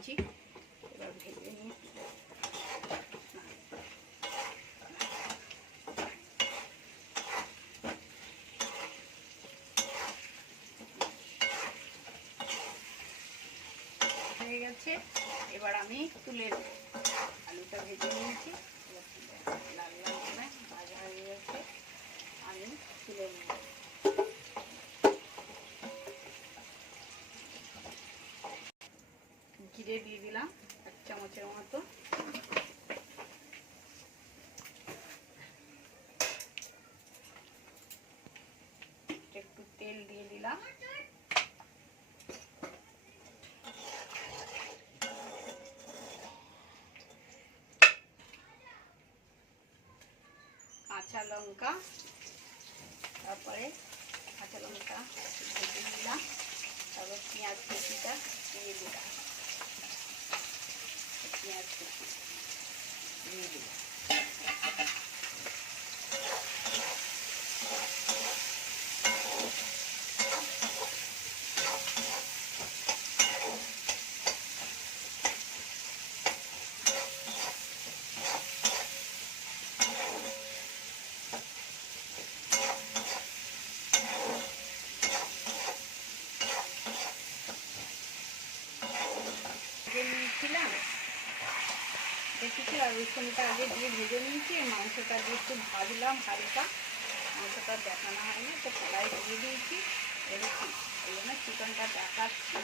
দিয়েছি, এবার ভেজে নিয়ে হয়ে গেছে। এবার আমি তুলে নেব। আলুটা ভেজে নিয়েছি, লাল লাল করে ভাজা হয়ে গেছে, আমি তুলে নেব। জিরে দিয়ে দিলাম 1 চামচের মতো, একটু তেল দিয়ে দিলাম, কাঁচা লঙ্কা, তারপরে কাঁচা লঙ্কা ভেজে দিলাম, তারপর পেঁয়াজ কুচিটা দিয়ে দিলাম, পেঁয়াজ কুচি দিয়ে দিলাম, নিয়েছিলাম দেখেছি, আর রসুনটা আগে দিয়ে ভেজে নিয়েছি, মাংসটা দিয়ে একটু ভাজলাম হালকা, মাংসটা দেখানো হয়নি তো কড়াই দিয়ে দিয়েছি, এরকম এই জন্য চিকেনটা দেখাচ্ছি।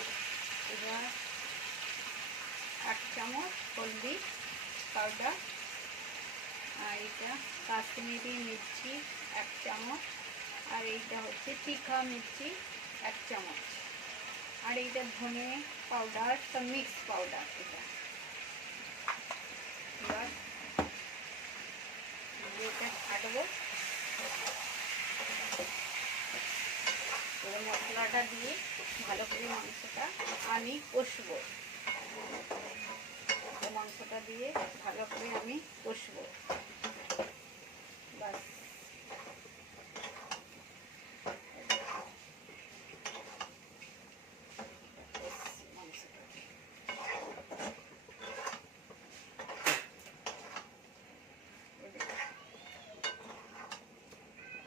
এবার 1 চামচ হলদি পাউডার, আর এটা কাশ্মীরি মির্চি 1 চামচ, আর এইটা হচ্ছে তীখা মির্চি 1 চামচ, আর এইটা ধনে পাউডার, সব মিক্স পাউডার এটা। এবার এটা ছাড়বো, মশলাটা দিয়ে ভালো করে মাংসটা আমি কষবো, মাংসটা দিয়ে ভালো করে আমি কষবো। বাস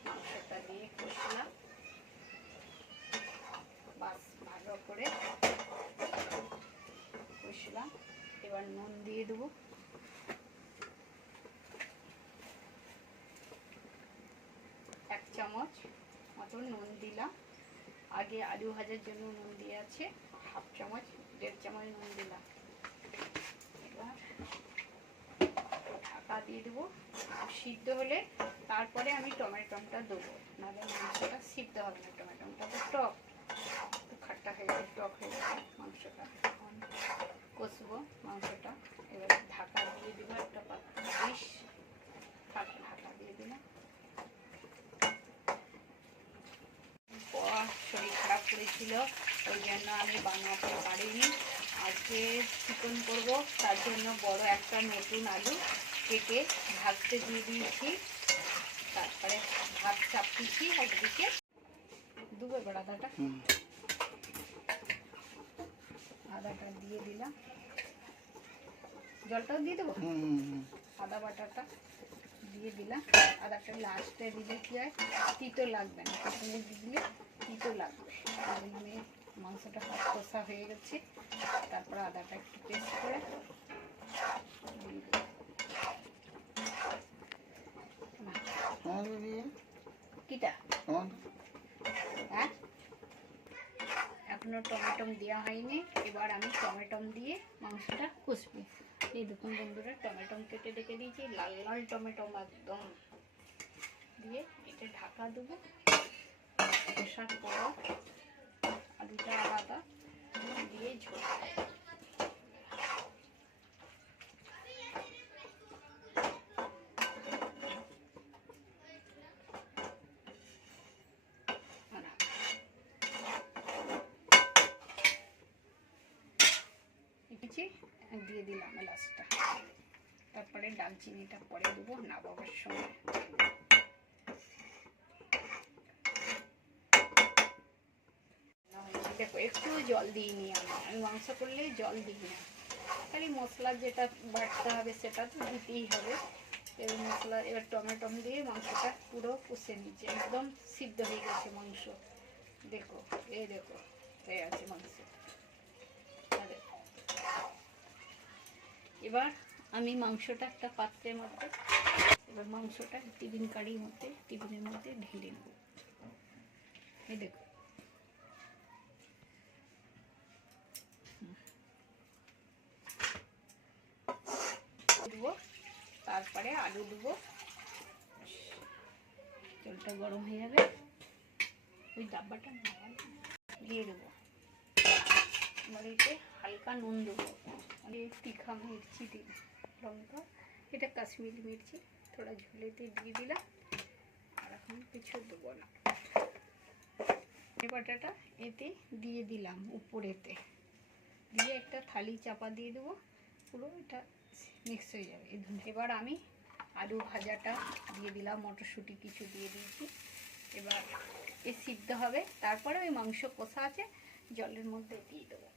মাংসটা দিয়ে কষলাম, বাস ভালো করে কষলাম। এবার নুন দিয়ে দেবো, 1 চামচ মতো নুন দিলাম, আগে আলু ভাজার জন্য নুন দিয়ে আছে, 1/2 চামচ 1.5 চামচ নুন দিলাম। এবার ঢাকা দিয়ে দেবো, সিদ্ধ হলে তারপরে আমি টমেটোটা দেবো, নাহলে মাংসটা সিদ্ধ হবে না। টমেটোটা তো টক, একটু খাট্টা হয়ে যাবে, টক হয়ে যাবে মাংসটা, কষবো মাংসটা। এবার ঢাকা দিয়ে দেবো, একটা ডিশ ঢাকা দিয়ে দিলাম। শরীর খারাপ করেছিল, ওই জন্য আমি বানাতে পারিনি। আজকে চিকেন করবো, তার জন্য বড় একটা নতুন আলু কেটে ভাজতে দিয়ে দিয়েছি, তারপরে ভাত চাপিয়েছি একদিকে। দেবো এবার আদাটা দিয়ে দিলাম, জলটাও দিয়ে দেবো, আদা বাটাটা দিয়ে দিলাম। আদাটা লাস্টে দিলে কি হয়, তিতো লাগবে না, প্রথমে দিলে তিতো লাগবে। মানে মাংসটা কষা হয়ে গেছে, তারপর আদাটা একটু পেস্ট করে দিয়ে দেবো। কিটা হ্যাঁ, এখনো টমেটো দেওয়া হয়নি, এবার আমি টমেটো দিয়ে মাংসটা কষবো। এই দেখুন বন্ধুরা, টমেটো কেটে রেখে দিয়েছি, লাল লাল টমেটো একদম দিয়ে এটা ঢাকা দেবো। কষার পর আলুটা আলাদা দিয়ে ঝোল দিয়ে দিলাম এলাচটা, তারপরে ডালচিনিটা পরে দেবো নামাবার সময়। দেখো একটু জল দিইনি, আমি মাংস করলে জল দিই না, খালি মশলার যেটা বাটতে হবে সেটা তো দিতেই হবে। এবার মশলা, এবার টমেটম দিয়ে মাংসটা পুরো কষে নিচ্ছে, একদম সিদ্ধ হয়ে গেছে মাংস। দেখো, এই দেখো হয়ে আছে মাংস। এবার আমি মাংসটা একটা পাত্রের মধ্যে, এবার মাংসটা টিফিন কারির মধ্যে, টিফিনের মধ্যে ঢেলে নেব। এই দেখো, দেবো, তারপরে আলু দেবো, জলটা গরম হয়ে যাবে, ওই ডাব্বাটা দিয়ে দেবো। এবার এতে হালকা নুন দেবো, তীখা মির্চি দিই, লঙ্কা, এটা কাশ্মীরি মির্চি থোড়া ঝুলেতে দিয়ে দিলাম, আর এখন কিছু দেবো না। বাটাটা এতে দিয়ে দিলাম উপরেতে, দিয়ে একটা থালি চাপা দিয়ে দেবো, পুরো এটা মিক্স হয়ে যাবে। এবার আমি আলু ভাজাটা দিয়ে দিলাম, মটরশুঁটি কিছু দিয়ে দিয়েছি। এবার এ সিদ্ধ হবে, তারপরে ওই মাংস কষা আছে জলের মধ্যে দিয়ে দেবো।